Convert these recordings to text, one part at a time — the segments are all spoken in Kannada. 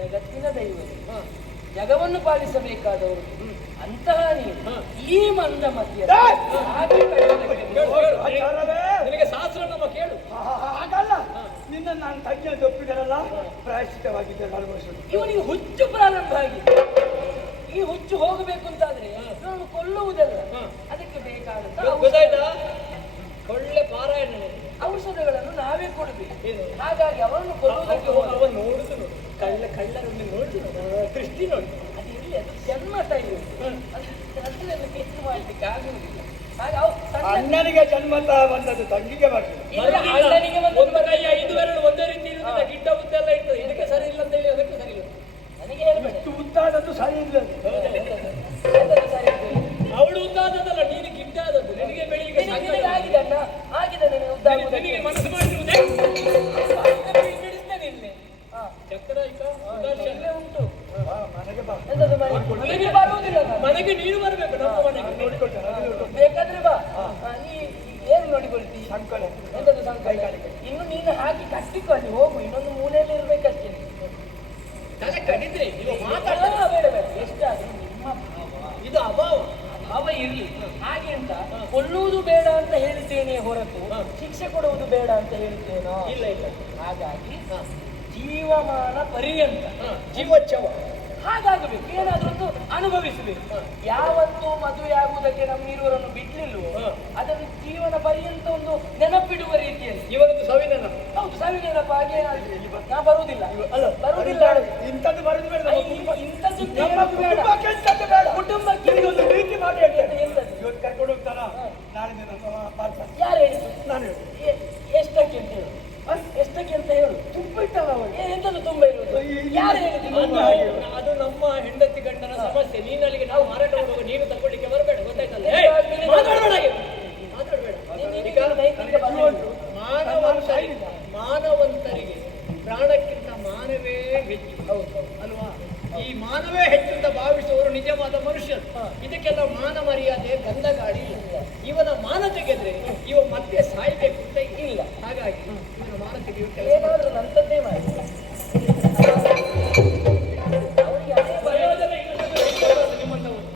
ಜಗತ್ತಿನ ದೈವರು ಜಗವನ್ನು ಪಾಲಿಸಬೇಕಾದವರು. ಅಂತಹ ನೀನು ಈ ಮಂದ ಕೇಳು. ನಿನಗೆ ಶಾಸ್ತ್ರ ನಮ್ಮ ಕೇಳು. ಹಾಗಲ್ಲ. ನಿನ್ನ ನಾನು ತಜ್ಞ ತಪ್ಪಿದರಲ್ಲ ಪ್ರಾಯಶ್ಚಿತವಾಗಿದ್ದೆ ಅನುಭವಿಸುದು ಇವನಿಗೆ ಹುಚ್ಚು ಪ್ರಾರಂಭ ಆಗಿದೆ ಈ ಹುಚ್ಚು ಹೋಗಬೇಕು ಅಂತಾದ್ರೆ ನಾನು ಕೊಲ್ಲುವುದಲ್ಲ. ಅದಕ್ಕೆ ಬೇಕಾದಂತ ಗೊತ್ತಾಯ್ತಾ? ಒಳ್ಳೆ ಪಾರಾಯಣ. ಔಷಧಗಳನ್ನು ನಾವೇ ಕೊಡಬೇಕು? ಹಾಗಾಗಿ ಅವರನ್ನು ಕೊಲ್ಲುವುದಕ್ಕೆ ಹೋಗುವ ಹೋಗಲ್ಲ. ಅವ ನೋಡುದು ನೋಡು. ಕಳ್ಳ ಕಳ್ಳರನ್ನು ನೋಡಿ ಕೃಷ್ಣಿ ನೋಡಿ ದೃಷ್ಟಿ ನೋಡಿ. ಅದು ಇಲ್ಲಿ ಅದು ಜನ್ಮ ತಾಯಿ ಅದನ್ನೆಲ್ಲ ಹೆಚ್ಚು ಮಾಡ್ಲಿಕ್ಕೆ ಆಗುವುದಿಲ್ಲ. ಅಣ್ಣನಿಗೆ ಜನ್ಮತ ಬಂದದ್ದು ತಂಗಿಗೆ ಬರ್ತದೆ ಒಂದು ಒಂದು ಕೈ ಐದು ಬೆರಳು ಒಂದೇ ರೀತಿ ಗಿಡ್ಡ ಎಲ್ಲ ಇರ್ತದೆ. ಇದಕ್ಕೆ ಸರಿ ಇಲ್ಲ ಅಂತ ಹೇಳಿ ಅದಕ್ಕೆ ಸರಿ ಇಲ್ಲ. ನನಗೆ ಹೇಳ್ಬೇಕು ಇಷ್ಟು ಉತ್ತಾದದ್ದು ಸರಿ ಇಲ್ಲ ಸಂಕಳ ಇನ್ನು ನೀನು ಹಾಕಿ ಕಟ್ಟಿಕೊ ಅಲ್ಲಿ ಹೋಗು ಇನ್ನೊಂದು ಮೂಲೆಯಲ್ಲಿ ಇರ್ಬೇಕಷ್ಟೇ. ತಲೆ ಕಡಿದ್ರೆ ನೀವು ಮಾತಾಡ ಹಾ, ಬೇಡ ಬೇಡ ಎಷ್ಟಾದ್ರೂ ನಿಮ್ಮ ಭಾವ ಇದು ಅಭಾವ ಭಾವ ಇರ್ಲಿ. ಹಾಗೆ ಅಂತ ಕೊಲ್ಲುವುದು ಬೇಡ ಅಂತ ಹೇಳಿದ್ದೇನೆ ಹೊರತು ಶಿಕ್ಷೆ ಕೊಡುವುದು ಬೇಡ ಅಂತ ಹೇಳಿದ್ದೇನೋ? ಇಲ್ಲ ಇಲ್ಲ. ಹಾಗಾಗಿ ಜೀವಮಾನ ಪರ್ಯಂತ ಜೀವೋತ್ಸವ. ಹಾಗಾಗಬೇಕು ಏನಾದ್ರೊಂದು ಅನುಭವಿಸಬೇಕು. ಯಾವತ್ತು ಮದುವೆ ಆಗುವುದಕ್ಕೆ ನಮ್ಮಿರುವರನ್ನು ಬಿಡ್ಲಿಲ್ವೋ? ಹ. ಅದನ್ನು ಜೀವನ ಪರ್ಯಂತ ಒಂದು ನೆನಪಿಡುವ ರೀತಿಯಲ್ಲಿ. ಇವರದ್ದು ಸವಿನನ? ಹೌದು ಸವಿನೆನಪ್ಪ ಹಾಗೆ ನಾ ಬರುವುದಿಲ್ಲ. ಅಲ್ಲ ಬರುವುದಿಲ್ಲ. ಇಂಥದ್ದು ಬರುದು ಬೇಡ ನಮ್ಮ ಇಂಥದ್ದು ಬೇಡ. ಕುಟುಂಬಕ್ಕೆ ಇಂಥದ್ದು ಬೇಡ ಕುಟುಂಬಕ್ಕೆ ನಿನಗೊಂದು ಪ್ರೀತಿ ಮಾಡಿ ಹೇಳ್ತೇನೆ ಎಂತದ್ದು? ಇವತ್ತು ಕರ್ಕೊಂಡು ಹೋಗ್ತಾನ ನಾಳೆ ದಿನ ಮಾಡ್ತಾನೆ ಯಾರು ಹೇಳಿದ್ದು ನಾನು ಹೇಳು. ಎ- ಎಷ್ಟಕ್ಕೆ ಅಂತ ಹೇಳು ಹ? ಎಷ್ಟಕ್ಕೆ ಅಂತ ಹೇಳು ತುಂಬ ಇಟ್ಟಲ್ಲ ಅವಳು ಏ, ಎಂತದು ತುಂಬ ಇರುವುದು ಈ- ಯಾರು ಹೇಳಿದ್ದು ಅದು ನಿಮ್ಮ ಹಾಗೆ. ಅದು ನಮ್ಮ ಹೆಂಡತಿ ಗಂಡನ ಸಮಸ್ಯೆ ನೀನು ಅಲ್ಲಿಗೆ ನಾವು ಮಾರಾಟ ಮಾಡುವಾಗ ನೀನು ತಗೊಳ್ಳಿಕ್ಕೆ ಬರಬೇಡ ಗೊತ್ತಾಯ್ತಲ್ಲ ಏ, ಮಾತಾಡ್ಬೇಡ. ಮಾತಾಡ್ಬೇಡ ಹಾಗೆ. ಮಾತಾಡ್ಬೇಡ ನೀನು ನಿನಗೆ ನೈತಿಕ ಬಲ ಉಂಟು. ಮಾನವಂತರಿಗೆ ಮಾನವಂತರಿಗೆ ಪ್ರಾಣಕ್ಕಿಂತ ಮಾನವೇ ಹೆಚ್ಚು. ಅಲ್ವಾ? ಈ ಮಾನವೇ ಹೆಚ್ಚು ಅಂತ ಭಾವಿಸುವವರು ನಿಜವಾದ ಮನುಷ್ಯ. ಇದಕ್ಕೆಲ್ಲ ಮಾನ ಮರ್ಯಾದೆ ಗಂಧಗಾಡಿ ಇವನ ಮಾನ ತೆಗೆದ್ರೆ ಇವ ಮತ್ತೆ ಸಾಯ್ಬೇಕು ಅಂತ ಇಲ್ಲ. ಹಾಗಾಗಿ ಇವನ ಮಾನ ತೆಗೆಯುವ ಕೆಲಸ ನಂತದ್ದೇ ಮಾಡಿ.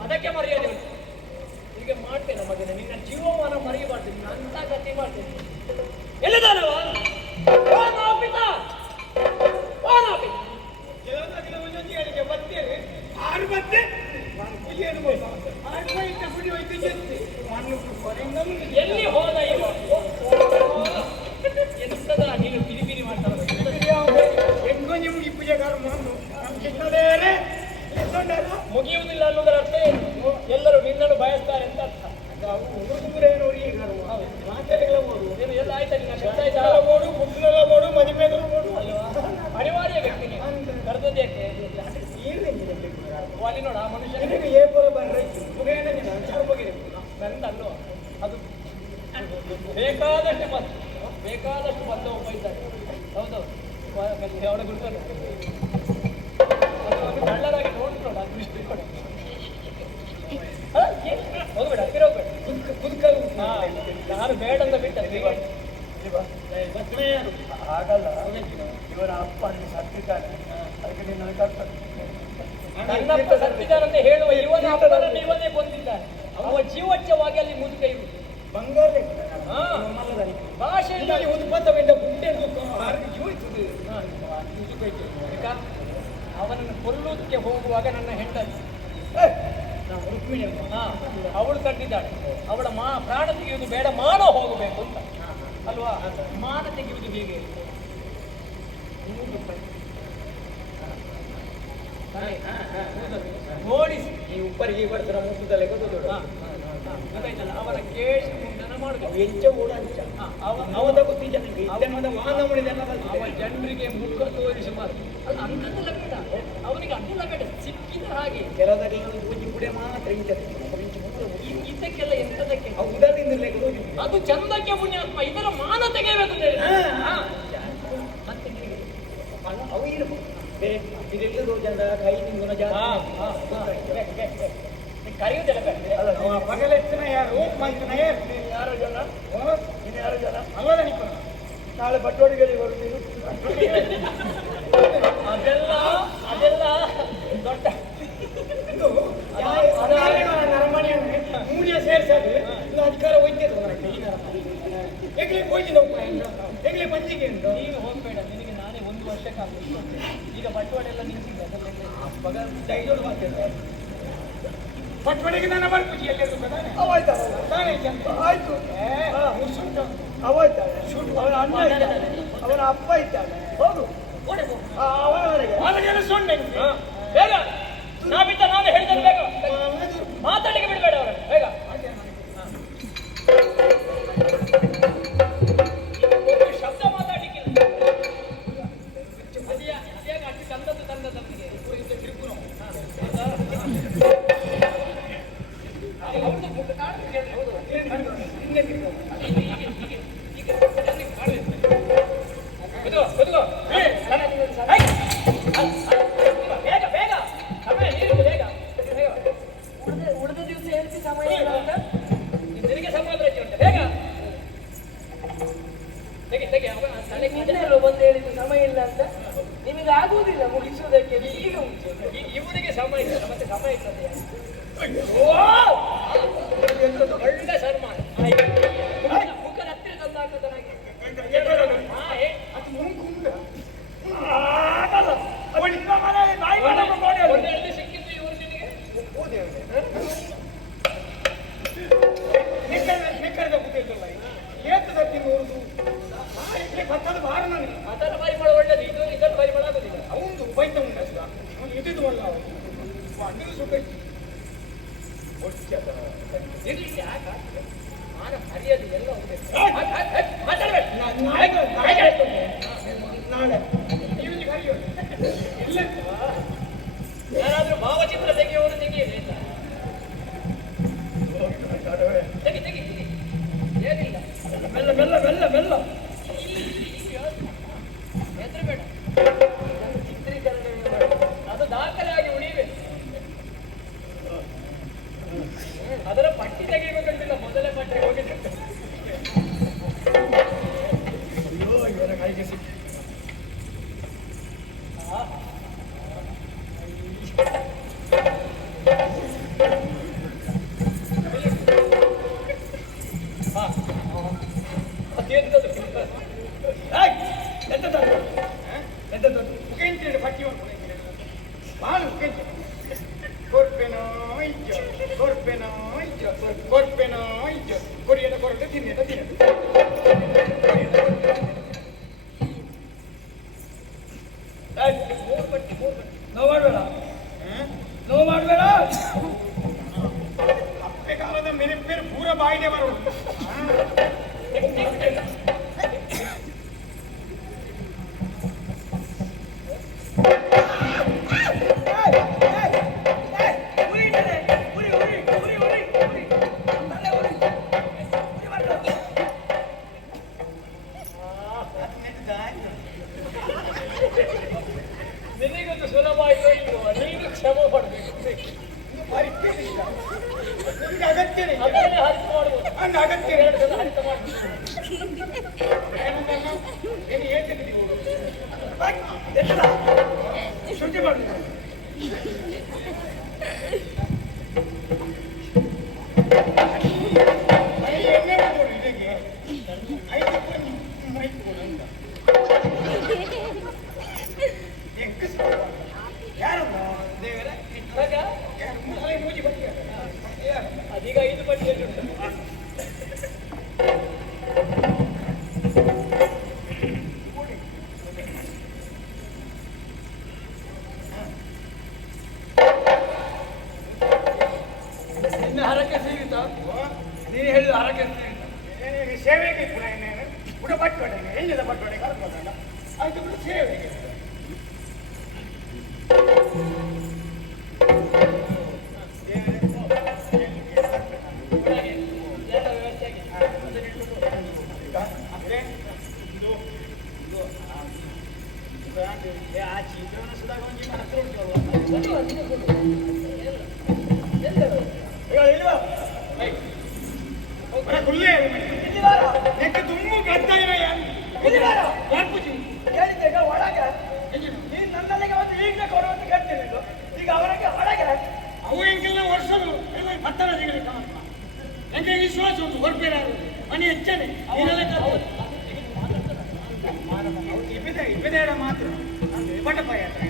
ಅದಕ್ಕೆ ಮರ್ಯಾದೆ ಈಗ ಹೀಗೆ ಮಾಡ್ತೇನೆ ಮಗನ ನಿನ್ನ ಜೀವಮಾನ ಮರೆಯಬಾರ್ದು ನಿನ್ನ ಅಂತ ಗತಿ ಮಾಡ್ತೇನೆ. ಈ ಮಣ್ಣು ನಮ್ಮ ಕೃಷ್ಣದೇವರೇ ಮುಗಿಯುವುದಿಲ್ಲ ಅನ್ನೋದರ ಅರ್ಥ ಏನು? ಎಲ್ಲರೂ ನಿನ್ನನ್ನು ಬಯಸ್ತಾರೆ ಅಂತ ಅರ್ಥ. ಈಗ? ಮಾತಾಡಿಗಳ ಓಡು. ನೀನು ಎಲ್ಲ ಆಯ್ತಾ ನಿನ್ನ ಓಡು ಮುಗ್ನೆಲ್ಲ ಓಡು ಮದುವೆಗಳು ಓಡು. ಅನಿವಾರ್ಯ ವ್ಯಕ್ತಿ ನೀನು ಕರೆದದ್ದು ಯಾಕೆ? ಅಲ್ಲಿ ನೋಡ ಆ ಮನುಷ್ಯ. ಏಪಲ್ ಬಂದ್ರೆ ಮುಗೇನ ನಿನ್ನ ಚಾರ ಮುಗಿರಿ. ನಂದಲ್ಲೋ ಅದು ಬೇಕಾದಷ್ಟು ಬಂದು ಬೇಕಾದಷ್ಟು ಬಂದು ಇದ್ದಾನೆ. ಹೌದು. ಅವಳ ಗುರುತನು ನಾನು ಬೇಡ ಅಂತ ಬಿಟ್ಟ ಆಗಲ್ಲ ಇವರ ಅಪ್ಪ ಅಲ್ಲಿ ಸತ್ತಿದ್ದಾನೆ ಅದಕ್ಕೆ ನಿನ್ನ ಕರ್ತವ್ಯ ನನ್ನಪ್ಪ ಸತ್ತಿದ್ದಾನಂತ ಹೇಳುವ ಇವನ ಅಪ್ಪನನ್ನು ಇವನೇ ಕೊಂದಿದ್ದಾನೆ ಅವ ಜೀವಚ್ಛವಾಗಿ ಅಲ್ಲಿ ಮುದುಕ ಇರುವುದು ಬಂಗಾರ ಭಾಷೆಯಲ್ಲಿ ಒಂದು ಜೀವಿಸುದು ಈಗ ಅವನನ್ನು ಕೊಲ್ಲುವುದಕ್ಕೆ ಹೋಗುವಾಗ ನನ್ನ ಹೆಂಡತಿ ರುಕ್ಮಿಣಿ ಅಮ್ಮ ಅವಳು ಕಟ್ಟಿದ್ದಾಳೆ ಅವಳ ಮಾ ಪ್ರಾಣ ತೆಗೆಯುವುದು ಬೇಡ ಮಾನ ಹೋಗಬೇಕು ಅಂತ. ಅಲ್ವಾ? ಮಾನ ತೆಗೆಯುವುದು ಹೇಗೆ? ನೋಡಿಸಿ ಈ ಉಪ್ಪರಿಗೆ ಈ ಬರ್ತಾರೆ ಮುಟ್ಟದಲ್ಲೇ ಗೊತ್ತೋದು ಗೊತ್ತಾಯ್ತಲ್ಲ? ಅವರ ಕೇಶ ಮುಂಡನ ಮಾಡುದು ಎಂಚ ಓಡಂಚ ಅವದ ಇದ್ದಮದ ವಾಹನ ಮುಡಿದೆಲ್ಲ ಅವ ಜನರಿಗೆ ಮುಖ ತೋರಿಸಬಾರದು ಅಲ್ಲ ಅಂಥದ್ದೆಲ್ಲ ಬೇಡ ಅವನಿಗೆ ಅದೆಲ್ಲ ಬೇಡ ಸಿಕ್ಕಿದ ಹಾಗೆ. ಕೆಲವದಾಗ ಮಾತ್ರ ಇಂಚದೆ ಇಂಚು ಮುಟ್ಟು ಇ- ಇದಕ್ಕೆಲ್ಲ ಎಂತದಕ್ಕೆ ಉದಾಹರಣೆ ಅದು ಚಂದಕ್ಕೆ ಪುಣ್ಯಾತ್ಮ ಇದರ ಮಾನ ತೆಗೆಯಬೇಕು. ಮತ್ತೆ ಅವು ಇರಬಹುದು ಇದೆಲ್ಲ ರೋಜಂದ ಕೈ ನಿಂಗುನ. ನೀನ್ ಕರೆಯುವುದೆಲ್ಲ ಪಗಲೆತ್ತಿನ ಯಾರು? ಮಂಚನ ಯಾರು ನೀನು ಯಾರೋ ಜನ? ನೀನು ಯಾರೋ ಜನ? ಅಲ್ಲದ ನಿಕ್ಕ ನಾಳೆ ಬಟ್ಟೋಡಿಗೆ ಬರುತ್ತೀರಿ. ಅದೆಲ್ಲ ಅದೆಲ್ಲ ಸೇರಿಸಾದ್ರೆ ಇದು ಅಧಿಕಾರ ಹೋಯ್ತೇ ನನಗೆ ಹೆಗ್ಲೆ ಹೋಯ್ತು ನಾವು ಹೆಗ್ಲೆ ಬಂದಿಗೆ ನೀನು ಹೋಗ್ಬೇಡ. ನಿನಗೆ ನಾನೇ ಒಂದು ವರ್ಷ ಆಗ್ತದೆ ಈಗ ಬಟ್ವಾಡೆ ಎಲ್ಲ ನಿಂತಿದ್ದೆ ಮಗ ಡೈಲೋಡ್ ಮಾಡ್ತಿದ್ದೆ ಬಟ್ವಾಡೆಗೆ ನಾನು ಬರ್ಬಿಟ್ಟು ಎಲ್ಲರೂ ತಾನೆ? ಅವಾಯ್ತಾ ತಾನೇ ಆಯ್ತು. ಶೂಟ್. ಅವಾಯ್ತಾ ಶೂಟ್ ಅವರ ಅಣ್ಣ ಇದ್ದಾನೆ. ಅವನ ಅಪ್ಪ ಇದ್ದಾನೆ. ಹೌದು ಅವರ ಅವನಿಗೆಲ್ಲ ಸೊನ್ನೆ ನಿಮಗಾಗುವುದಿಲ್ಲ ಮುಗಿಸುವುದಕ್ಕೆ ಈಗ ಇವರಿಗೆ ಸಮಯ ಮತ್ತೆ ಸಮಯ ಇರ್ತದೆ ಒಳ್ಳೆ ಸನ್ಮಾನ. ಮುಖದ ಹತ್ತಿರ ತಂದಾಕ ಯಾರಾದ್ರೂ ಭಾವಚಿತ್ರ ತೆಗೆಯುವವರು ತೆಗೆಯಲಿ ತೆಗಿ ತೆಗಿ ಏನಿಲ್ಲ. ಮೆಲ್ಲ ಮೆಲ್ಲ ಮೆಲ್ಲ ಮೆಲ್ಲ ಎದುರು ಚಿತ್ರೀಕರಣ ಅದು ದಾಖಲಾಗಿ ಅದರ ಪಟ್ಟಿ ತೆಗೆಯಬೇಕಂತ Haydi varım. ಮಾತು. ಬಟ್ಟಪ್ಪ ಯಾತ್ರೆ.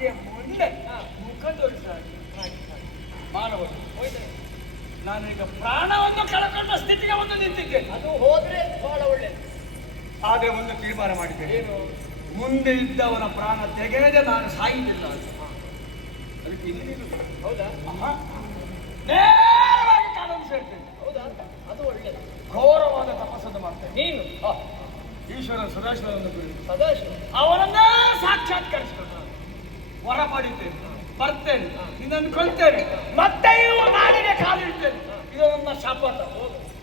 ಮಂದಿಯ ಮುಂದೆ ಮುಖ ತೋರಿಸಾಗಿ ನಾನು ನಾನೀಗ ಪ್ರಾಣವನ್ನು ಕಳ್ಕೊಂಡ ಸ್ಥಿತಿಗೆ ಒಂದು ನಿಂತಿದ್ದೇನೆ. ಅದು ಹೋದ್ರೆ ಬಹಳ ಒಳ್ಳೆಯದು ಆದ್ರೆ ಒಂದು ತೀರ್ಮಾನ ಮಾಡಿದ್ದೆ ಏನು? ಮುಂದೆ ಇದ್ದವನ ಪ್ರಾಣ ತೆಗೆಯದೆ ನಾನು ಸಾಯುವುದಿಲ್ಲ ಅದಕ್ಕೆ ಇನ್ನೇನು ಹೌದಾ. ನೇರವಾಗಿ ಕಾನೂನು ಸೇರ್ತೇನೆ. ಹೌದಾ? ಅದು ಒಳ್ಳೆಯದು ಘೋರವಾದ ತಪಸ್ಸನ್ನು ಮಾಡ್ತೇನೆ. ನೀನು? ಈಶ್ವರ ಸದಾಶಿವನನ್ನು ಸದಾಶಿವ? ಅವರನ್ನ ಸಾಕ್ಷಾತ್ಕರಿಸಿಕೊಂಡು ವರ ಪಡಿತೇನೆ ಬರ್ತೇನೆ ನಿನ್ನನ್ನು ಕೊಲ್ತೇನೆ ಮತ್ತೆ ಇವು ನಾಡಿಗೆ ಕಾಲಿಡ್ತೇನೆ. ಇದು ನನ್ನ ಶಪಥ.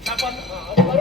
ಶಪಥ. ಅದು